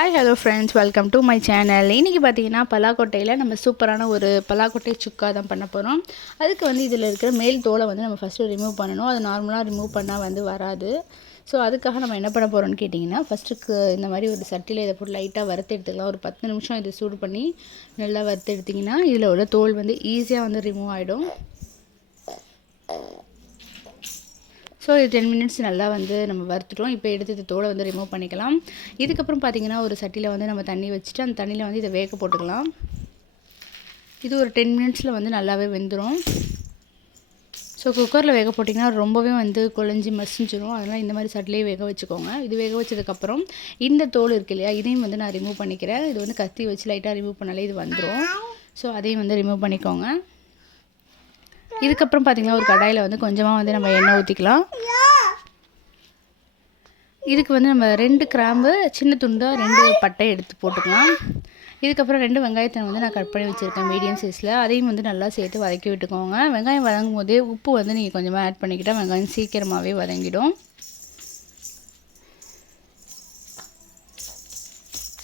Hi hello friends welcome to my channel இன்றைக்கி பார்த்தீங்கன்னா பலாக்கொட்டையில் நம்ம சூப்பரான ஒரு பலாக்கொட்டை சுக்கா தான் பண்ண போகிறோம் அதுக்கு வந்து இதில் இருக்கிற மேல் தோலை வந்து நம்ம ஃபஸ்ட்டு ரிமூவ் பண்ணணும். அது நார்மலாக ரிமூவ் பண்ணால் வந்து வராது. ஸோ அதுக்காக நம்ம என்ன பண்ண போகிறோம்னு கேட்டிங்கன்னா ஃபஸ்ட்டுக்கு இந்த மாதிரி ஒரு சட்டியில் இதை போட்டு லைட்டாக வறுத்து எடுத்துக்கலாம். ஒரு பத்து நிமிஷம் இதை சூடு பண்ணி நல்லா வறுத்து எடுத்திங்கன்னா இதில் உள்ள தோல் வந்து ஈஸியாக வந்து ரிமூவ் ஆகிடும் ஸோ இது டென் மினிட்ஸ் நல்லா வந்து நம்ம வறுத்துட்டோம். இப்போ எடுத்து இந்த தோலை வந்து ரிமூவ் பண்ணிக்கலாம். இதுக்கப்புறம் பார்த்திங்கன்னா ஒரு சட்டியில் வந்து நம்ம தண்ணி வச்சுட்டு அந்த தண்ணியில் வந்து இதை வேக போட்டுக்கலாம். இது ஒரு டென் மினிட்ஸில் வந்து நல்லாவே வெந்துடும் ஸோ குக்கரில் வேக போட்டிங்கன்னா ரொம்பவே வந்து குழஞ்சி மசிஞ்சிடும் அதனால் இந்த மாதிரி சட்டிலே வேக வச்சுக்கோங்க. இது வேக வச்சதுக்கப்புறம் இந்த தோல் இருக்கு இல்லையா இதையும் வந்து நான் ரிமூவ் பண்ணிக்கிறேன். இது வந்து கத்தி வச்சு லைட்டாக ரிமூவ் பண்ணாலே இது வந்துடும் ஸோ அதையும் வந்து ரிமூவ் பண்ணிக்கோங்க. இதுக்கப்புறம் பார்த்திங்கன்னா ஒரு கடாயில் வந்து கொஞ்சமாக வந்து நம்ம எண்ணெய் ஊற்றிக்கலாம் இதுக்கு வந்து நம்ம ரெண்டு கிராம்பு சின்ன துண்டாக ரெண்டு பட்டை எடுத்து போட்டுக்கலாம். இதுக்கப்புறம் ரெண்டு வெங்காயத்தை வந்து நான் கட் பண்ணி வச்சுருக்கேன் மீடியம் சைஸில் அதையும் வந்து நல்லா சேர்த்து வதக்கி விட்டுக்கோங்க. வெங்காயம் வதங்கும் போதே உப்பு வந்து நீங்கள் கொஞ்சமாக ஆட் பண்ணிக்கிட்டால் வெங்காயம் சீக்கிரமாகவே வதங்கிடும்.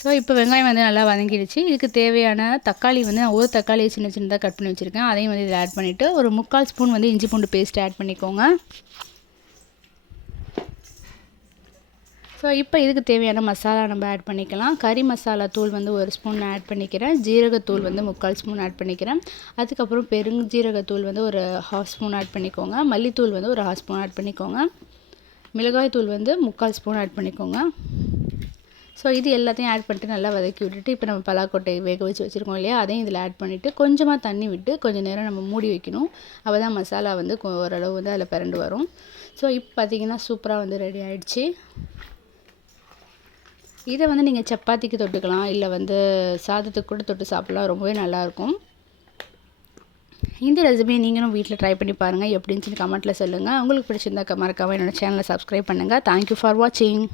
ஸோ இப்போ வெங்காயம் வந்து நல்லா வதங்கிடுச்சு. இதுக்கு தேவையான தக்காளி வந்து நான் ஒரு தக்காளியை சின்ன சின்னதாக கட் பண்ணி வச்சுருக்கேன். அதையும் வந்து இதில் ஆட் பண்ணிவிட்டு ஒரு முக்கால் ஸ்பூன் வந்து இஞ்சி பூண்டு பேஸ்ட் ஆட் பண்ணிக்கோங்க. ஸோ இப்போ இதுக்கு தேவையான மசாலா நம்ம ஆட் பண்ணிக்கலாம். கறி மசாலா தூள் வந்து ஒரு ஸ்பூன் ஆட் பண்ணிக்கிறேன். ஜீரகத்தூள் வந்து முக்கால் ஸ்பூன் ஆட் பண்ணிக்கிறேன். அதுக்கப்புறம் பெருஞ்சீரகத்தூள் வந்து ஒரு ஹாஃப் ஸ்பூன் ஆட் பண்ணிக்கோங்க. மல்லித்தூள் வந்து ஒரு ஹாஃப் ஸ்பூன் ஆட் பண்ணிக்கோங்க. மிளகாய் தூள் வந்து முக்கால் ஸ்பூன் ஆட் பண்ணிக்கோங்க. ஸோ இது எல்லாத்தையும் ஆட் பண்ணிட்டு நல்லா வதக்கி விட்டுட்டு இப்போ நம்ம பலாக்கொட்டை வேக வச்சு வச்சுருக்கோம் இல்லையா? அதையும் இதில் ஆட் பண்ணிவிட்டு கொஞ்சமாக தண்ணி விட்டு கொஞ்சம் நேரம் நம்ம மூடி வைக்கணும். அப்போ தான் மசாலா வந்து ஓரளவு வந்து அதில் பிறண்டு வரும். ஸோ இப்போ பார்த்திங்கன்னா சூப்பராக வந்து ரெடி ஆகிடுச்சு இதை வந்து நீங்கள் சப்பாத்திக்கு தொட்டுக்கலாம் இல்லை வந்து சாதத்துக்கு கூட தொட்டு சாப்பிட்லாம். ரொம்பவே நல்லாயிருக்கும் இந்த ரெசிபியை நீங்களும் வீட்டில் ட்ரை பண்ணி பாருங்கள் எப்படின்னு சொல்லி கமெண்ட்டில் சொல்லுங்கள் உங்களுக்கு பிடிச்சிருந்தா மறக்காமல் என்னோடய சேனலை சப்ஸ்கிரைப் பண்ணுங்கள் தேங்க்யூ ஃபார் வாட்சிங்